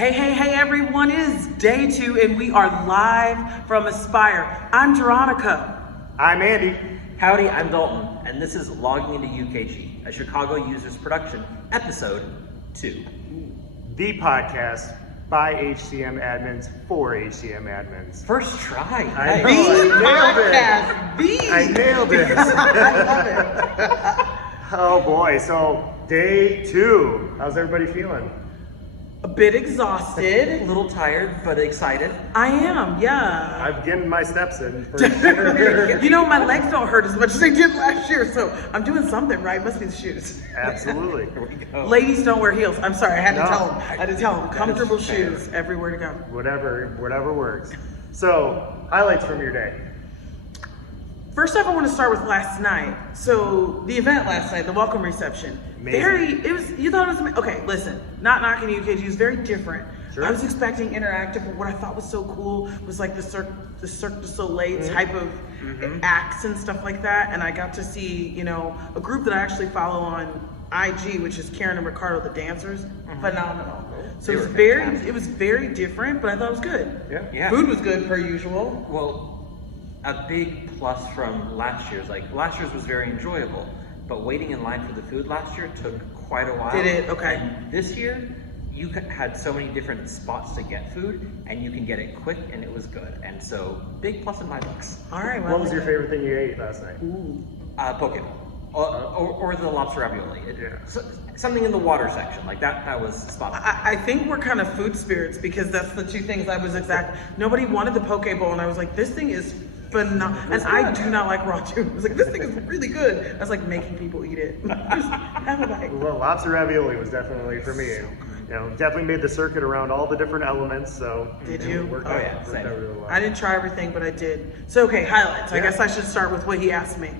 Hey everyone, it is day 2 and we are live from Aspire. I'm Veronica. I'm Andy. Howdy, I'm Dalton, and this is Logging into UKG, a Chicago Users Production, episode 2. The podcast by HCM admins for HCM admins. First try. I Nice. know, I nailed it. I love it. Oh boy, so day 2. How's everybody feeling? A bit A exhausted. little tired, but excited. I am, yeah. I'm getting my steps in for sure. You know, my legs don't hurt as much as they did last year, so I'm doing something right. Must be the shoes. Absolutely. Here we go. Ladies don't wear heels. I'm sorry, I had to No. tell them. I had to tell them. That is Comfortable fair. shoes everywhere to go. Whatever works. So, highlights from your day. First off, I want to start with last night. So the event last night, the welcome reception. Amazing. You thought it was, okay, listen, not knocking UKG, it was very different. Sure. I was expecting interactive, but what I thought was so cool was like the Cirque du Soleil type of acts and stuff like that. And I got to see, you know, a group that I actually follow on IG, which is Karen and Ricardo, the dancers. Phenomenal. So They it was were fantastic. it was very different, but I thought it was good. Yeah. Food was good per usual. Well, a big plus from last year's, last year's was very enjoyable, but waiting in line for the food last year took quite a while. Did it? Okay. And this year, you had so many different spots to get food, and you can get it quick, and it was good. And so, big plus in my books. All right. well, What was your favorite thing you ate last night? Poke bowl. Or the lobster ravioli. Yeah. Something in the water section, like that was spot on. I think we're kind of food spirits because that's the two things I was nobody wanted the poke bowl and I was like, this thing is phenomenal. And I do not like raw tuna. I was like, this thing is really good. I was like making people eat it. Just have a bite. Well, lobster ravioli was definitely for me. You know, definitely made the circuit around all the different elements. So Did it you? Worked Oh, out, yeah, worked same. out really well. I didn't try everything, but I did. So, okay, highlights. I Yeah. guess I should start with what he asked me.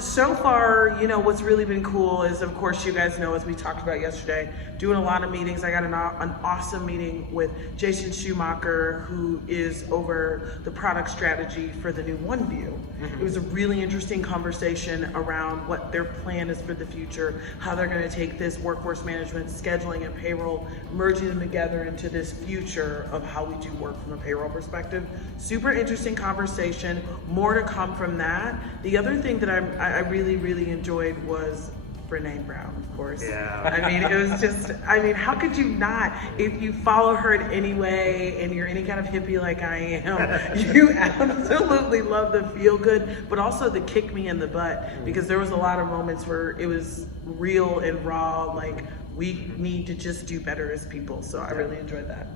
So far, you know, what's really been cool is, of course, you guys know, as we talked about yesterday, doing a lot of meetings. I got an awesome meeting with Jason Schumacher, who is over the product strategy for the new OneView. It was a really interesting conversation around what their plan is for the future, how they're going to take this workforce management, scheduling, and payroll, merging them together into this future of how we do work from a payroll perspective. Super interesting conversation. More to come from that. The other thing that I really enjoyed was Brene Brown, of course. Yeah. I mean, it was just, I mean, how could you not? If you follow her in any way and you're any kind of hippie like I am, you absolutely love the feel good, but also the kick me in the butt, because there was a lot of moments where it was real and raw, like we need to just do better as people. So I really enjoyed that.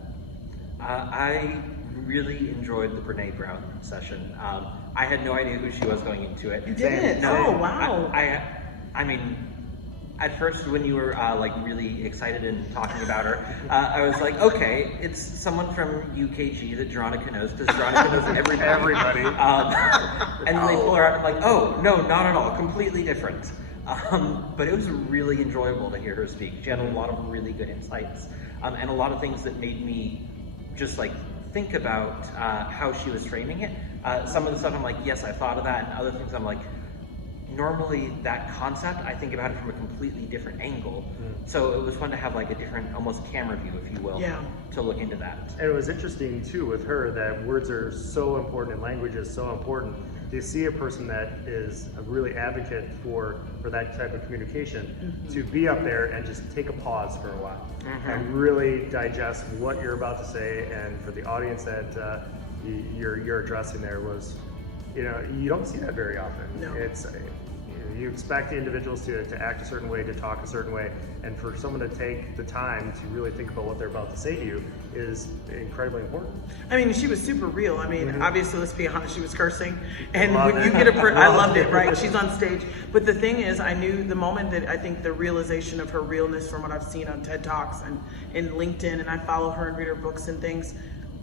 I really enjoyed the Brene Brown session. I had no idea who she was going into it. You didn't? No, Oh, wow. I mean, at first when you were really excited and talking about her, I was like, okay, it's someone from UKG that Veronica knows, because Veronica knows everybody. Everybody. And then they pull her out and I'm like, oh, no, not at all, completely different. But it was really enjoyable to hear her speak. She had a lot of really good insights, and a lot of things that made me just think about how she was framing it. Some of the stuff I'm like, yes, I thought of that, and other things I'm like, normally that concept, I think about it from a completely different angle. So it was fun to have a different, almost camera view, if you will, to look into that. And it was interesting too with her that words are so important and language is so important. To see a person that is a really advocate for that type of communication, to be up there and just take a pause for a while and really digest what you're about to say, and for the audience that you're addressing there was, you know, you don't see that very often. No. It's you expect the individuals to act a certain way, to talk a certain way, and for someone to take the time to really think about what they're about to say to you is incredibly important. I mean, she was super real. I mean, obviously, let's be honest, she was cursing. And Love when you it. get I loved it, right? She's on stage. But the thing is, I knew the moment that I think the realization of her realness from what I've seen on TED Talks and in LinkedIn, and I follow her and read her books and things,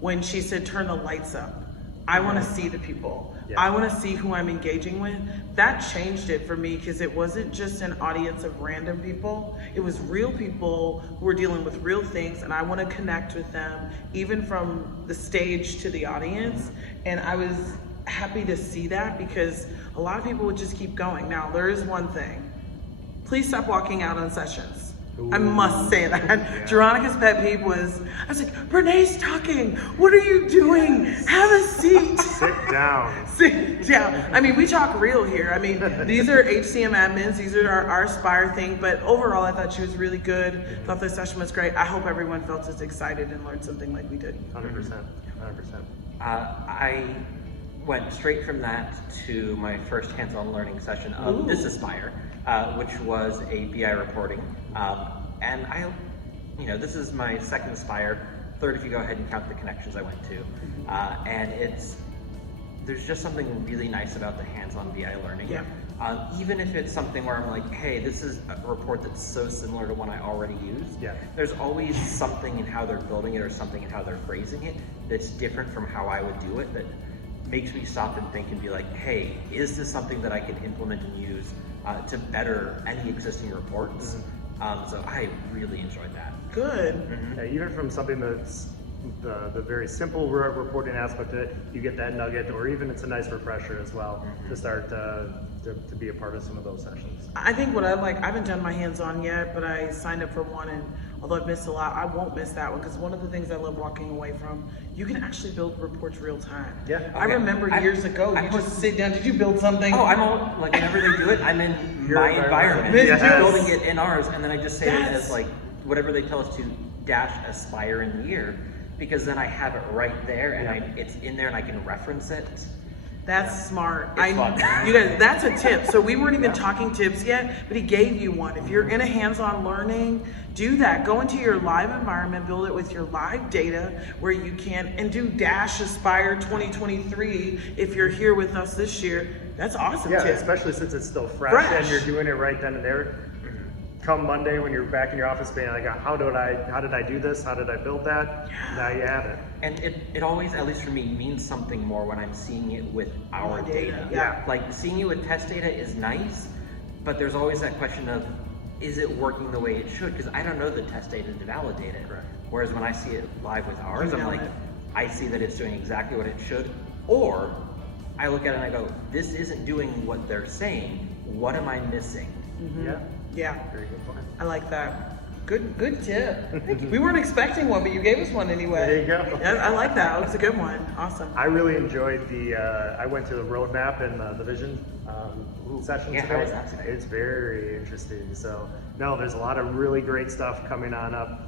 when she said, turn the lights up. I want to see the people. Yeah. I want to see who I'm engaging with. That changed it for me, because it wasn't just an audience of random people. It was real people who were dealing with real things, and I want to connect with them, even from the stage to the audience. And I was happy to see that, because a lot of people would just keep going. Now, there is one thing. Please stop walking out on sessions. I must say that. Yeah. Veronica's pet peeve was, I was like, Renee's talking. What are you doing? Have a seat. Sit down. Sit down. I mean, we talk real here. I mean, these are HCM admins. These are our Aspire thing. But overall, I thought she was really good. Thought the session was great. I hope everyone felt as excited and learned something like we did. 100%. I went straight from that to my first hands-on learning session of this Aspire, which was a BI reporting. And this is my second Aspire, third if you go ahead and count the connections I went to. And there's just something really nice about the hands-on BI learning. Yeah. Even if it's something where I'm like, hey, this is a report that's so similar to one I already used. Yeah. There's always something in how they're building it or something in how they're phrasing it that's different from how I would do it that makes me stop and think and be like, hey, is this something that I can implement and use to better any existing reports? So I really enjoyed that. Good. Yeah, even from something that's the very simple reporting aspect of it, you get that nugget, or even it's a nice refresher as well to start to be a part of some of those sessions. I think what I like, I haven't done my hands-on yet, but I signed up for one, and although I've missed a lot, I won't miss that one, because one of the things I love walking away from, you can actually build reports real time. Yeah. I remember years ago, you just sit down, did you build something? Oh, I'm all, like, whenever they do it, I'm in my environment, Yes. building it in ours, and then I just say it as like, whatever they tell us to -aspire in the year, because then I have it right there, and it's in there, and I can reference it. That's smart. It's fun. You guys, that's a tip. So we weren't even talking tips yet, but he gave you one. If you're in a hands-on learning, do that. Go into your live environment, build it with your live data where you can, and do -Aspire 2023 if you're here with us this year. That's awesome Yeah, tip. especially since it's still fresh and you're doing it right then and there. Come Monday when you're back in your office being like, how did I do this? How did I build that? Now you have it. And it always, at least for me, means something more when I'm seeing it with our data. Yeah. Like, seeing it with test data is nice, but there's always that question of, is it working the way it should? Because I don't know the test data to validate it. Correct. Whereas when I see it live with ours, I'm know like, it. I see that it's doing exactly what it should. Or I look at it and I go, this isn't doing what they're saying. What am I missing? Yeah. Yeah, Very good point. I like that. Good tip. We weren't expecting one, but you gave us one anyway. There you go. Yeah, I like that. It was a good one. Awesome. I really enjoyed I went to the roadmap and the vision session Yeah, today. how was that today? It's very interesting. So, no, there's a lot of really great stuff coming on up.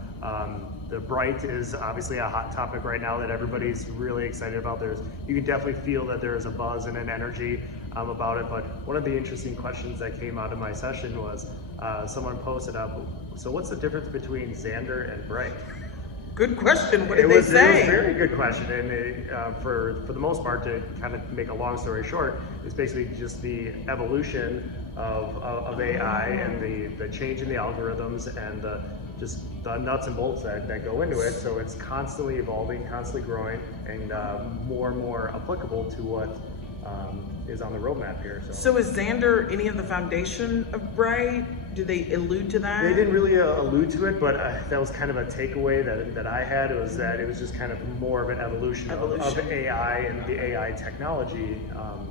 The Bright is obviously a hot topic right now that everybody's really excited about. You can definitely feel that there is a buzz and an energy about it. But one of the interesting questions that came out of my session was someone posted up, so what's the difference between Xander and Bright? Good question. What did It they was say? a very good question, and for the most part, to kind of make a long story short, it's basically just the evolution of AI and the change in the algorithms and just the nuts and bolts that go into it. So it's constantly evolving, constantly growing, and more and more applicable to what is on the roadmap here. So is Xander any of the foundation of Bright? Do they allude to that? They didn't really allude to it, but that was kind of a takeaway that I had. It was that it was just kind of more of an evolution. Of AI and the AI technology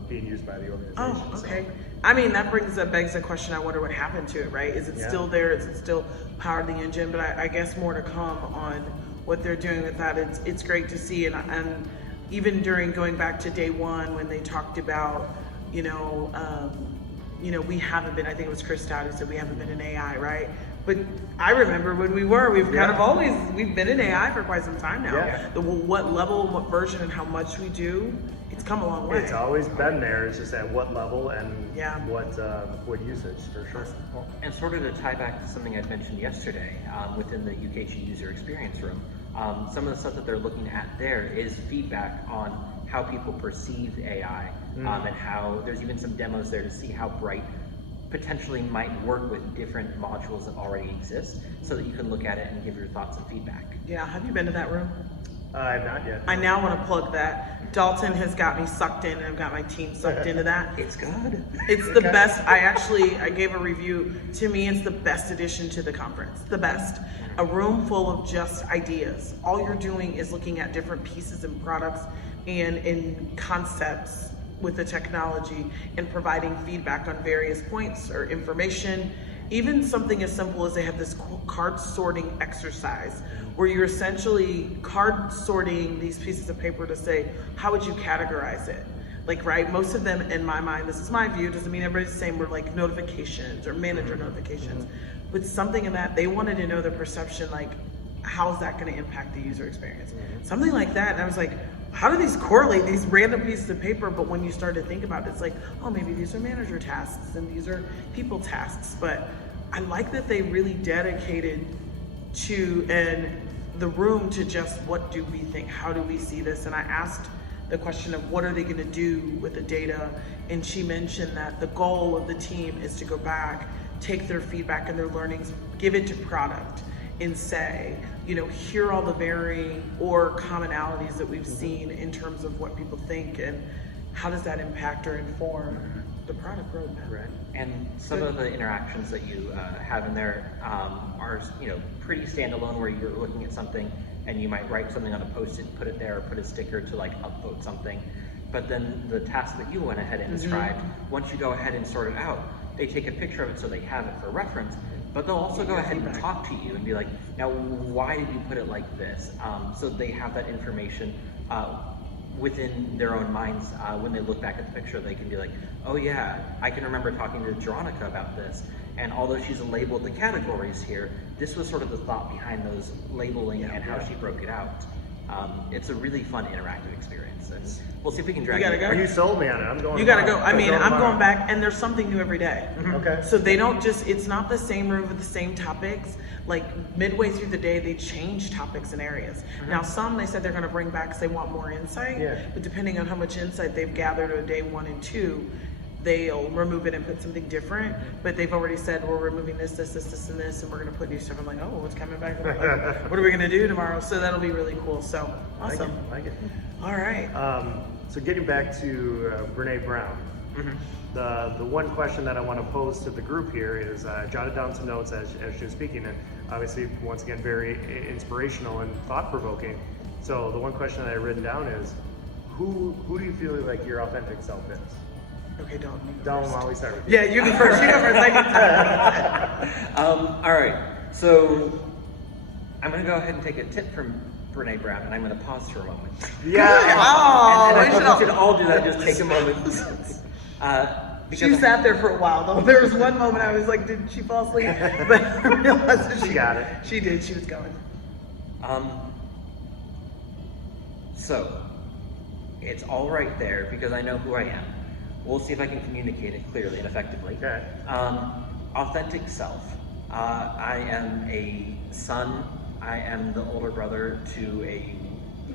being used by the organization. Oh, okay. I mean, that begs the question. I wonder what happened to it, right? Is it still there? Is it still powered the engine? But I guess more to come on what they're doing with that. It's great to see, and even during going back to day one when they talked about, we haven't been, I think it was Chris Stout who said we haven't been in AI, right? But I remember when we've kind of always, we've been in AI for quite some time now. Yeah. What level, what version, and how much we do, it's come a long way. It's always been there. It's just at what level and what usage, for sure. And sort of to tie back to something I'd mentioned yesterday within the UKG user experience room, some of the stuff that they're looking at there is feedback on how people perceive AI and how there's even some demos there to see how Bright potentially might work with different modules that already exist so that you can look at it and give your thoughts and feedback. Yeah, have you been to that room? Not yet. I now want to plug that. Dalton has got me sucked in, and I've got my team sucked into that. It's good. It's the best. I gave a review. To me, it's the best addition to the conference. The best. A room full of just ideas. All you're doing is looking at different pieces and products and in concepts with the technology and providing feedback on various points or information. even something as simple as they have this card sorting exercise where you're essentially card sorting these pieces of paper to say, how would you categorize it? Like, right, most of them, in my mind, this is my view, doesn't mean everybody's the same, were like notifications or manager notifications. But something in that, they wanted to know the perception, like, how's that going to impact the user experience? Something like that. And I was like, how do these correlate, these random pieces of paper? But when you start to think about it, it's like, oh, maybe these are manager tasks and these are people tasks. But I like that they really dedicated to and the room to just what do we think? How do we see this? And I asked the question of what are they going to do with the data? And she mentioned that the goal of the team is to go back, take their feedback and their learnings, give it to product, and say, you know, here are all the varying or commonalities that we've seen in terms of what people think, and how does that impact or inform the product roadmap. Right. And some of the interactions that you have in there are, you know, pretty standalone, where you're looking at something and you might write something on a post-it, put it there, or put a sticker to like upvote something. But then the task that you went ahead and described, once you go ahead and sort it out, they take a picture of it so they have it for reference. But they'll also go ahead and talk to you and be like, now, why did you put it like this? So they have that information within their own minds. When they look back at the picture, they can be like, oh yeah, I can remember talking to Veronica about this. And although she's labeled the categories here, this was sort of the thought behind those labeling and how she broke it out. It's a really fun interactive experience. And we'll see if we can drag You gotta it. go. Are you sold me on it? I'm going. You gotta go. tomorrow. I mean, going I'm tomorrow. going back, and there's something new every day. Okay. So they don't just, it's not the same room with the same topics. Like midway through the day, they change topics and areas. Now, some they said they're gonna bring back because they want more insight. Yeah. But depending on how much insight they've gathered on day 1 and 2, they'll remove it and put something different. But they've already said, we're removing this, this, this, this, and this, and we're gonna put new stuff. I'm like, oh, what's coming back? Like, what are we gonna do tomorrow? So that'll be really cool. So awesome. I like it. All right. So getting back to Brene Brown, the one question that I want to pose to the group here is, I jotted down some notes as she was speaking, and obviously, once again, very inspirational and thought-provoking. So the one question that I written down is, who do you feel like your authentic self is? Okay, Dalton. you go Dalton, first. why don't we start with you? Yeah, you go first. You go first. I can All right, so I'm going to go ahead and take a tip from Brene Brown, and I'm going to pause for a moment. Yeah. Oh, and we I think should we should all do that. Just take a moment. She sat there for a while though. There was one moment I was like, did she fall asleep? But I realized that She got it. She did. She was going. So it's all right there because I know who I am. We'll see if I can communicate it clearly and effectively. Okay. Authentic self. I am a son. I am the older brother to a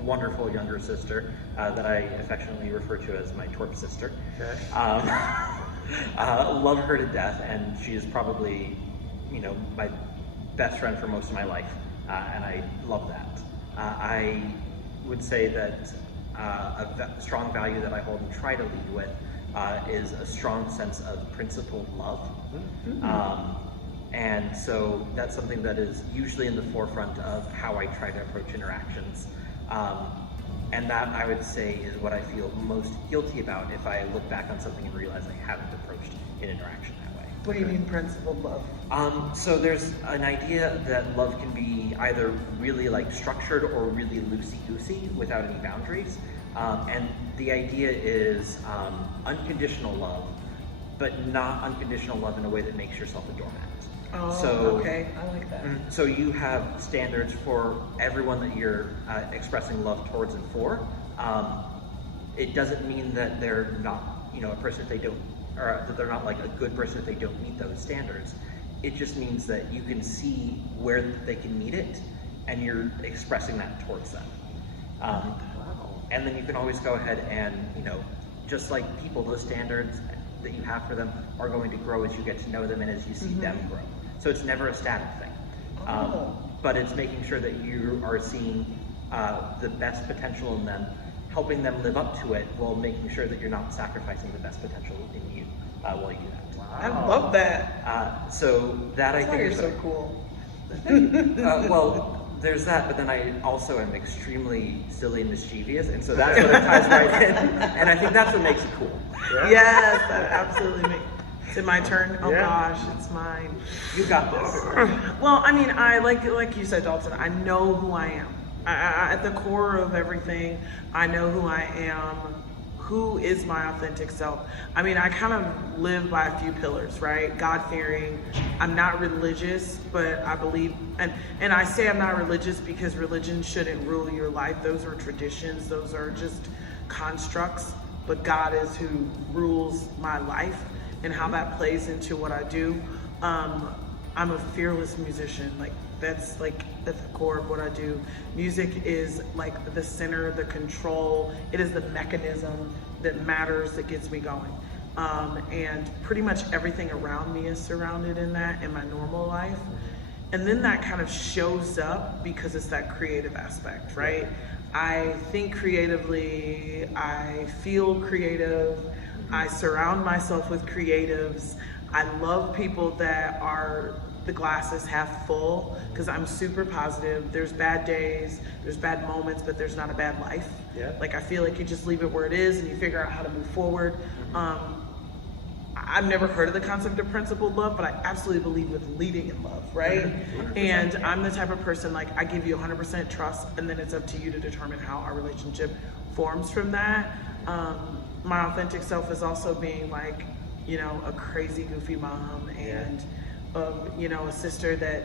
wonderful younger sister that I affectionately refer to as my twerp sister. Okay. Love her to death, and she is probably, you know, my best friend for most of my life, and I love that. I would say that strong value that I hold and try to lead with is a strong sense of principled love. And so that's something that is usually in the forefront of how I try to approach interactions. And that, I would say, is what I feel most guilty about if I look back on something and realize I haven't approached an interaction that way. What do you mean principled love? So there's an idea that love can be either really like structured or really loosey-goosey without any boundaries. And the idea is unconditional love, but not unconditional love in a way that makes yourself a doormat. Oh, So, okay. I like that. So you have standards for everyone that you're expressing love towards and for. It doesn't mean that they're not, you know, a person if they don't, or that they're not like a good person if they don't meet those standards. It just means that you can see where they can meet it, and you're expressing that towards them. And then you can always go ahead and, you know, just like people, those standards that you have for them are going to grow as you get to know them and as you see them grow. So it's never a static thing. But it's making sure that you are seeing the best potential in them, helping them live up to it while making sure that you're not sacrificing the best potential in you while you do that. Wow. I love that. So that That's I why think you're is so cool. well, there's that, but then I also am extremely silly and mischievous, and so that sort of ties right in. And I think that's what makes it cool. Yeah. Yes, that absolutely makes. Is it my turn? Oh Yeah. gosh, it's mine. You got this. Well, I mean, I like you said, Dalton. I know who I am. At the core of everything, I know who I am. Who is my authentic self? I mean, I kind of live by a few pillars, right? God-fearing. I'm not religious, but I believe, and I say I'm not religious because religion shouldn't rule your life. Those are traditions. Those are just constructs. But God is who rules my life and how that plays into what I do. I'm a fearless musician. That's at the core of what I do. Music is like the center, the control. It is the mechanism that matters, that gets me going. And pretty much everything around me is surrounded in that in my normal life. And then that kind of shows up because it's that creative aspect, right? I think creatively, I feel creative, I surround myself with creatives. I love people that are the glass is half full because I'm super positive. There's bad days, there's bad moments, but there's not a bad life. Yeah. I feel like you just leave it where it is and you figure out how to move forward. I've never heard of the concept of principled love, but I absolutely believe with leading in love, right? 100%. And I'm the type of person, I give you 100% trust, and then it's up to you to determine how our relationship forms from that. My authentic self is also being a crazy, goofy mom, and a sister that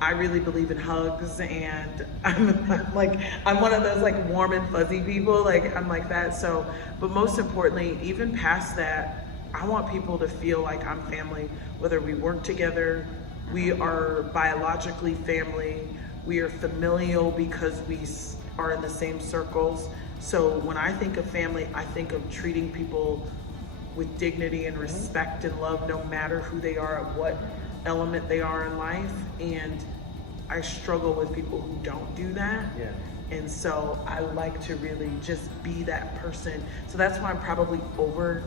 I really believe in hugs, and I'm one of those warm and fuzzy people. I'm like that. So, but most importantly, even past that, I want people to feel like I'm family, whether we work together, we are biologically family, we are familial because we are in the same circles. So when I think of family, I think of treating people with dignity and respect and love, no matter who they are, at what element they are in life. And I struggle with people who don't do that. Yeah. And so I like to really just be that person. So that's why I'm probably overly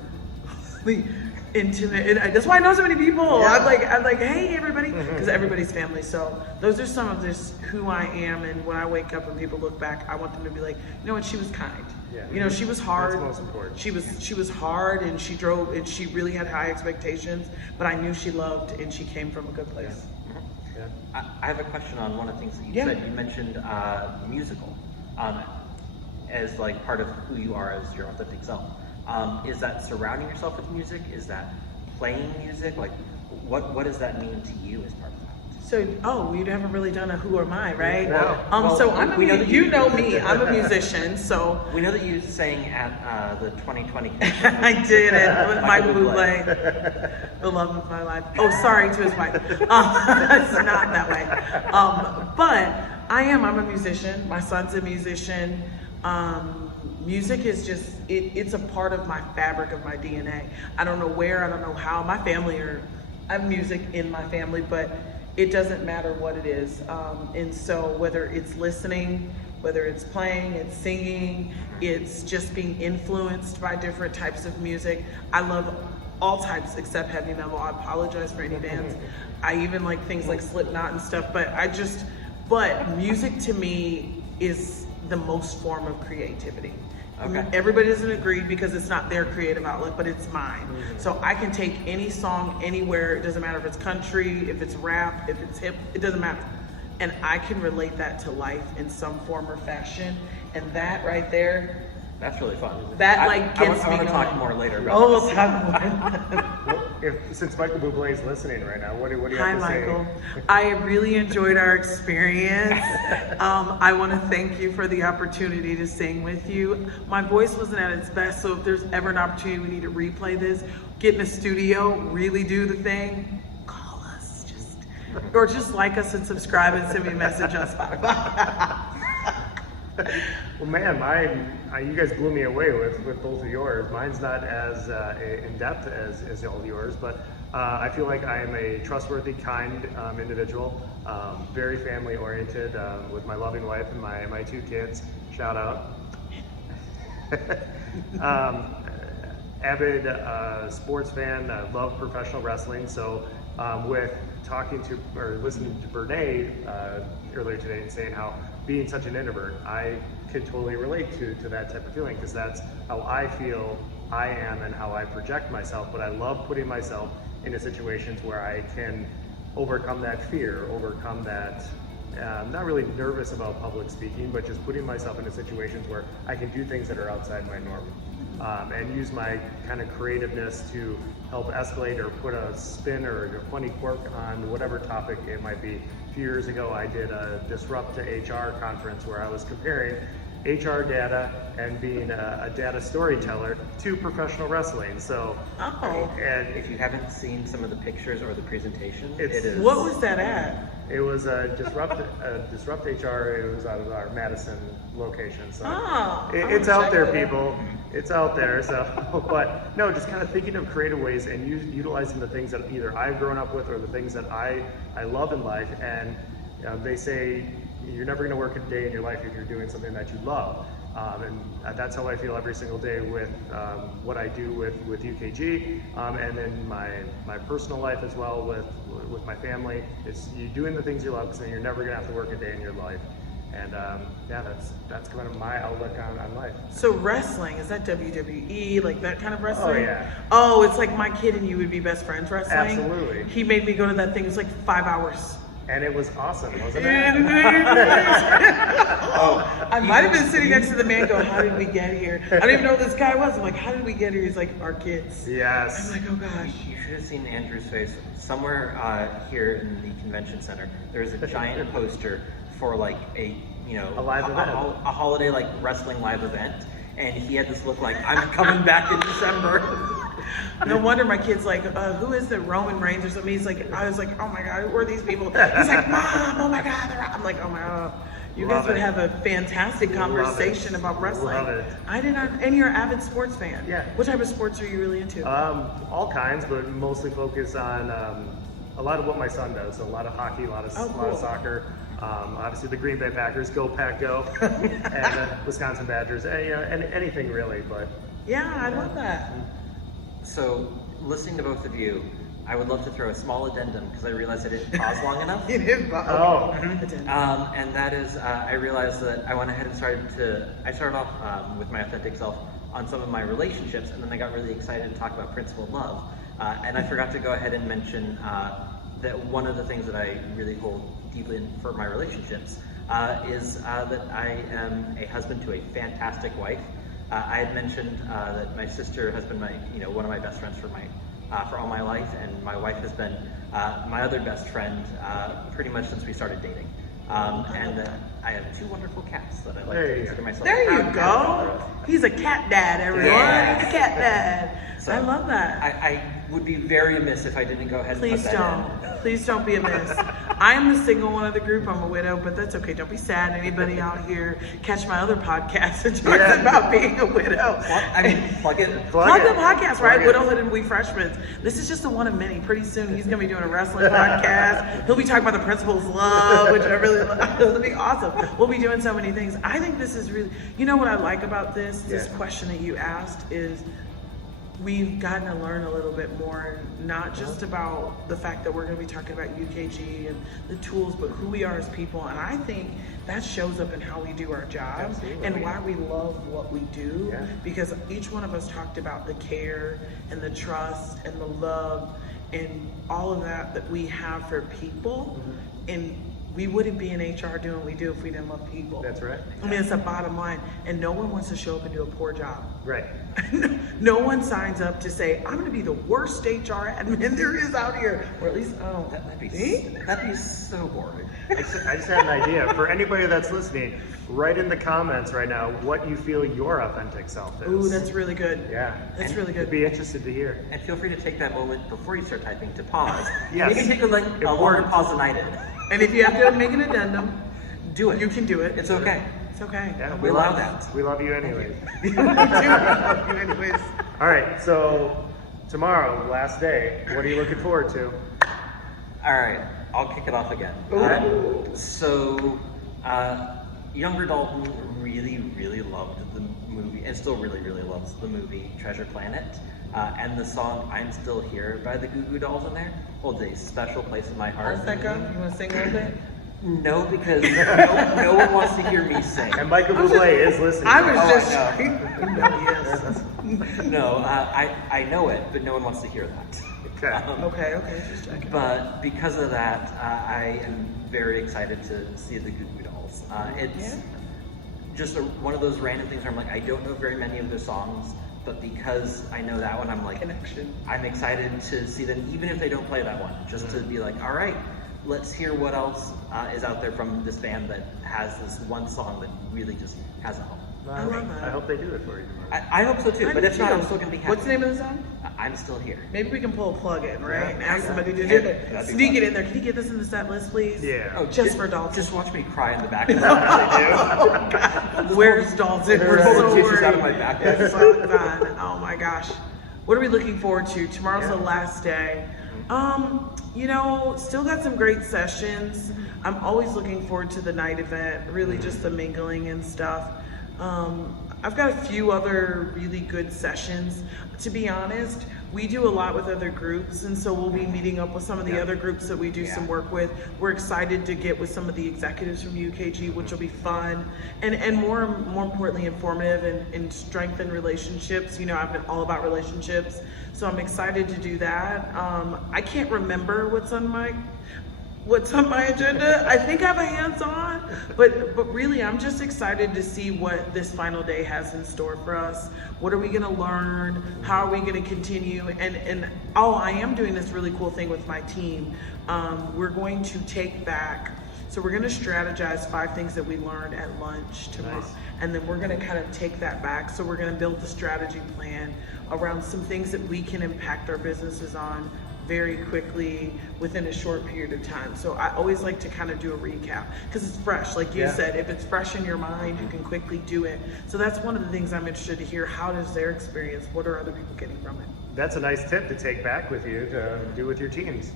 intimate. And that's why I know so many people. Yeah. I'm like, hey everybody, because everybody's family. So those are some of just who I am. And when I wake up and people look back, I want them to be like, you know what, she was kind. Yeah. She was hard. That's most important. She was hard, and she drove, and she really had high expectations. But I knew she loved, and she came from a good place. Yeah. I have a question on one of the things that you Yeah. said. You mentioned musical as part of who you are as your authentic self. Is that surrounding yourself with music? Is that playing music? What does that mean to you as part of that? So, we haven't really done a who am I, right? No. So I'm we know that you know me. I'm a musician, so We know that you sang at the 2020. I did it with my Michael Bublé, the love of my life. Oh, sorry to his wife. It's not that way. But I'm a musician. My son's a musician. Music is just, it's a part of my fabric of my DNA. I don't know where, I don't know how. My family I have music in my family, but it doesn't matter what it is. And so whether it's listening, whether it's playing, it's singing, it's just being influenced by different types of music. I love all types except heavy metal. I apologize for any bands. I even like things like Slipknot and stuff, but music to me is the most form of creativity. Okay. Everybody doesn't agree because it's not their creative outlet, but it's mine. So I can take any song anywhere. It doesn't matter if it's country, if it's rap, if it's hip, it doesn't matter. And I can relate that to life in some form or fashion. And that right there, That's really fun. that I gets me want to talk going. more later about Oh, we'll this. talk more. Well, since Michael Bublé is listening right now, what do you Hi, have to Michael. say? I really enjoyed our experience. I want to thank you for the opportunity to sing with you. My voice wasn't at its best, so if there's ever an opportunity we need to replay this, get in the studio, really do the thing, call us, or just like us and subscribe and send me a message on Spotify. Well, man, you guys blew me away with both of yours. Mine's not as in depth as all of yours, but I feel like I am a trustworthy, kind individual, very family oriented, with my loving wife and my two kids. Shout out. Avid sports fan, love professional wrestling. So with talking to or listening to Brene earlier today and saying how being such an introvert, I could totally relate to that type of feeling, because that's how I feel I am and how I project myself, but I love putting myself into situations where I can overcome that fear, overcome that, I'm not really nervous about public speaking, but just putting myself into situations where I can do things that are outside my norm. And use my kind of creativeness to help escalate or put a spin or a funny quirk on whatever topic it might be. A few years ago, I did a Disrupt to HR conference where I was comparing HR data and being a data storyteller to professional wrestling. So, and if you haven't seen some of the pictures or the presentation, it is. What was that at? It was a Disrupt HR. It was out of our Madison location. So it's out there, people. It's out there. So, but no, just kind of thinking of creative ways and utilizing the things that either I've grown up with or the things that I love in life. And they say you're never going to work a day in your life if you're doing something that you love. And that's how I feel every single day with what I do with UKG, and then my personal life as well with my family. It's you doing the things you love, because then you're never gonna have to work a day in your life. And that's kind of my outlook on life. So wrestling, is that WWE, like that kind of wrestling? Oh yeah. Oh, it's like my kid and you would be best friends wrestling. Absolutely. He made me go to that thing. It was like 5 hours. And it was awesome, wasn't it? I might have been sitting next to the man going, how did we get here? I don't even know who this guy was. I'm like, how did we get here? He's like, our kids. Yes. I'm like, oh gosh. You should have seen Andrew's face. Somewhere here in the convention center, there's a giant poster for like a live event. A holiday like wrestling live event. And he had this look like, I'm coming back in December. No wonder my kid's like, who is the Roman Reigns or something? He's like, I was like, oh my God, who are these people? He's like, Mom, oh my God. I'm like, oh my God. You guys would have a fantastic conversation about wrestling. Love it. I did not, and you're an avid sports fan. Yeah. What type of sports are you really into? All kinds, but mostly focus on a lot of what my son does. So a lot of hockey, a lot of soccer. Obviously the Green Bay Packers, go Pack Go, and Wisconsin Badgers, and anything really. But yeah, I love that. So, listening to both of you, I would love to throw a small addendum because I realized I didn't pause long enough. You didn't pause. Oh. And that is, I realized that I went ahead and I started off with my authentic self on some of my relationships, and then I got really excited to talk about principled love. And I forgot to go ahead and mention that one of the things that I really hold deeply in for my relationships is that I am a husband to a fantastic wife. I had mentioned that my sister has been one of my best friends for all my life, and my wife has been my other best friend pretty much since we started dating. And I have 2 wonderful cats that I like to consider myself. There you go. He's a cat dad, everyone. Yeah. He's a cat dad. So I love that. I would be very amiss if I didn't go ahead and put that in. Please don't be amiss. I am the single one of the group. I'm a widow, but that's okay. Don't be sad. Anybody out here, catch my other podcast that talks about being a widow. Plug it. Plug the podcast, right? Widowhood and We Freshmen. This is just a one of many. Pretty soon he's going to be doing a wrestling podcast. He'll be talking about the principles of love, which I really love. It'll be awesome. We'll be doing so many things. I think this is really, what I like about this question that you asked is, we've gotten to learn a little bit more, not just about the fact that we're going to be talking about UKG and the tools, but who we are as people. And I think that shows up in how we do our job and why we love what we do. Yeah. Because each one of us talked about the care and the trust and the love and all of that we have for people. And we wouldn't be in HR doing what we do if we didn't love people. That's right. I mean, it's a bottom line. And no one wants to show up and do a poor job. Right. No one signs up to say, I'm going to be the worst HR admin there is out here. Or at least, that'd be so boring. I just had an idea. For anybody that's listening, write in the comments right now what you feel your authentic self is. Ooh, that's really good. Yeah. That's really good. I'd be interested to hear. And feel free to take that moment before you start typing to pause. Yes. You can take a longer pause than I did. And if you have to make an addendum, do it. You can do it. It's okay. It's okay. Yeah, we allow that. We love you anyways. We do love you anyways. All right, so tomorrow, last day, what are you looking forward to? All right, I'll kick it off again. Younger Dalton really, really loved the movie, and still really, really loves the movie Treasure Planet. And the song I'm Still Here by the Goo Goo Dolls in there holds a special place in my heart. How's that go? You want to sing a little bit? No, because no one wants to hear me sing. And Michael Bublé is listening. I was Oh, just I no, No, I know it, but no one wants to hear that. Okay. okay, just checking. But because of that, I am very excited to see the Goo Goo Dolls. It's just one of those random things where I'm like, I don't know very many of their songs, but because I know that one, I'm like, Connection. I'm excited to see them, even if they don't play that one, just to be like, all right, let's hear what else is out there from this band that has this one song that really just has a home. I love that. I hope they do it for you tomorrow. I hope so too, I but do if not, too. I'm still gonna be happy. What's the name of the song? I'm still here. Maybe we can pull a plug in, right? Yeah. And ask somebody to do Yeah, it. that'd be Sneak fun. it in there. Can you get this in the set list, please? Yeah. Oh, Just for Dalton. Just watch me cry in the back of the do. Where's Dalton? We're Pull the so tissues worried. out of my back. It's so done. Oh my gosh. What are we looking forward to? Tomorrow's the last day. Still got some great sessions. I'm always looking forward to the night event, really just the mingling and stuff. I've got a few other really good sessions. To be honest, we do a lot with other groups, and so we'll be meeting up with some of the other groups that we do some work with. We're excited to get with some of the executives from UKG, which will be fun and more importantly informative and strengthen relationships. I've been all about relationships, so I'm excited to do that. I can't remember what's on my agenda. I think I have a hands-on, but really I'm just excited to see what this final day has in store for us. What are we gonna learn? How are we gonna continue? And I am doing this really cool thing with my team. We're going to take back, so we're gonna strategize 5 things that we learned at lunch tomorrow. Nice. And then we're gonna kind of take that back. So we're gonna build the strategy plan around some things that we can impact our businesses on very quickly within a short period of time. So I always like to kind of do a recap because it's fresh. Like you said, if it's fresh in your mind, you can quickly do it. So that's one of the things I'm interested to hear. How does their experience? What are other people getting from it? That's a nice tip to take back with you to do with your teams.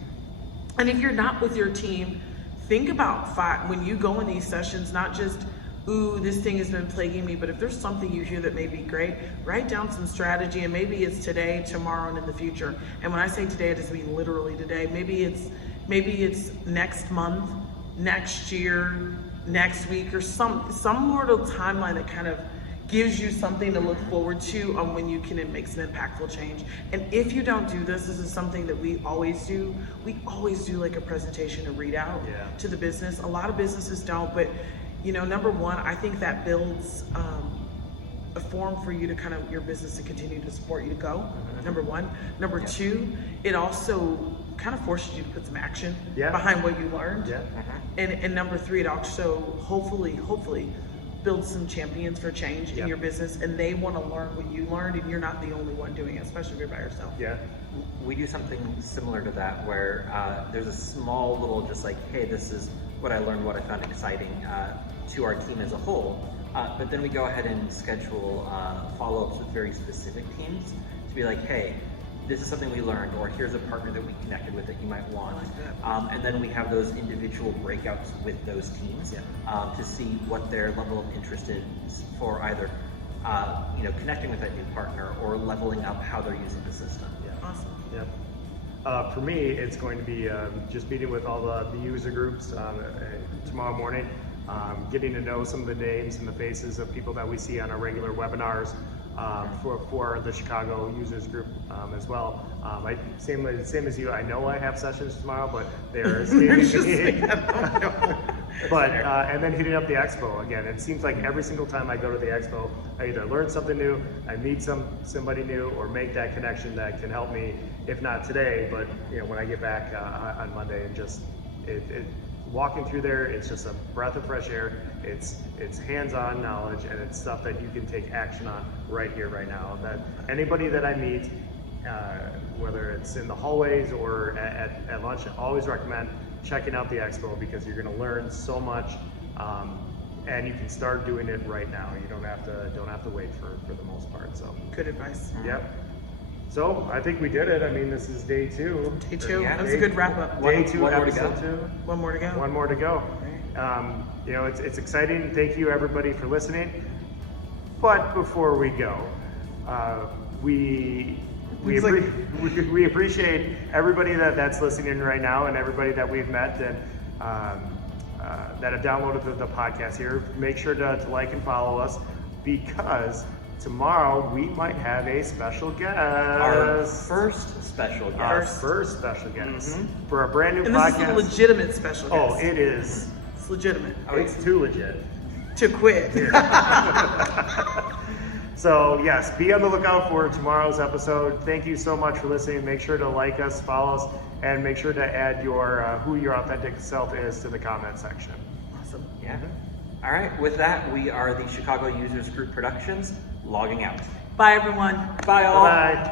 And if you're not with your team, think about when you go in these sessions, not just, ooh, this thing has been plaguing me, but if there's something you hear that may be great, write down some strategy, and maybe it's today, tomorrow, and in the future. And when I say today, it doesn't mean literally today. Maybe it's next month, next year, next week, or some mortal timeline that kind of gives you something to look forward to on when you can make some impactful change. And if you don't do this is something that we always do. We always do like a presentation to read out to the business. A lot of businesses don't, but number one, I think that builds a forum for you to your business to continue to support you to go, number one. Number two, it also kind of forces you to put some action behind what you learned. And number three, it also hopefully builds some champions for change in your business, and they want to learn what you learned, and you're not the only one doing it, especially if you're by yourself. We do something similar to that where there's a small little just like, hey, this is what I learned, what I found exciting to our team as a whole. But then we go ahead and schedule follow-ups with very specific teams to be like, hey, this is something we learned, or here's a partner that we connected with that you might want. And then we have those individual breakouts with those teams to see what their level of interest is for either connecting with that new partner or leveling up how they're using the system. Awesome. For me, it's going to be just meeting with all the user groups tomorrow morning, getting to know some of the names and the faces of people that we see on our regular webinars for the Chicago users group as well. Same as you, I know I have sessions tomorrow, but they're But and then hitting up the expo again. It seems like every single time I go to the expo, I either learn something new, I meet somebody new, or make that connection that can help me, if not today, but when I get back on Monday. And just walking through there, it's just a breath of fresh air. It's hands-on knowledge, and it's stuff that you can take action on right here, right now. That anybody that I meet, whether it's in the hallways or at lunch, I always recommend checking out the expo because you're going to learn so much, and you can start doing it right now. You don't have to wait for the most part. So good advice. Yep. So I think we did it. I mean, this is day 2. Day 2. That was a good wrap up. Day 2, one more to episode go. 2. One more to go. One more to go. It's exciting. Thank you everybody for listening. But before we go, we appreciate everybody that's listening right now, and everybody that we've met, and that have downloaded the podcast here, make sure to like and follow us, because tomorrow we might have a special guest. Our first special guest. Our first special guest for a brand new And podcast. this is a legitimate special guest. Oh, it is. It's legitimate. It's too legit. To quit. So yes, be on the lookout for tomorrow's episode. Thank you so much for listening. Make sure to like us, follow us, and make sure to add your who your authentic self is to the comment section. Awesome. Yeah. All right. With that, we are the Chicago Users Group Productions logging out. Bye, everyone. Bye, all. Bye.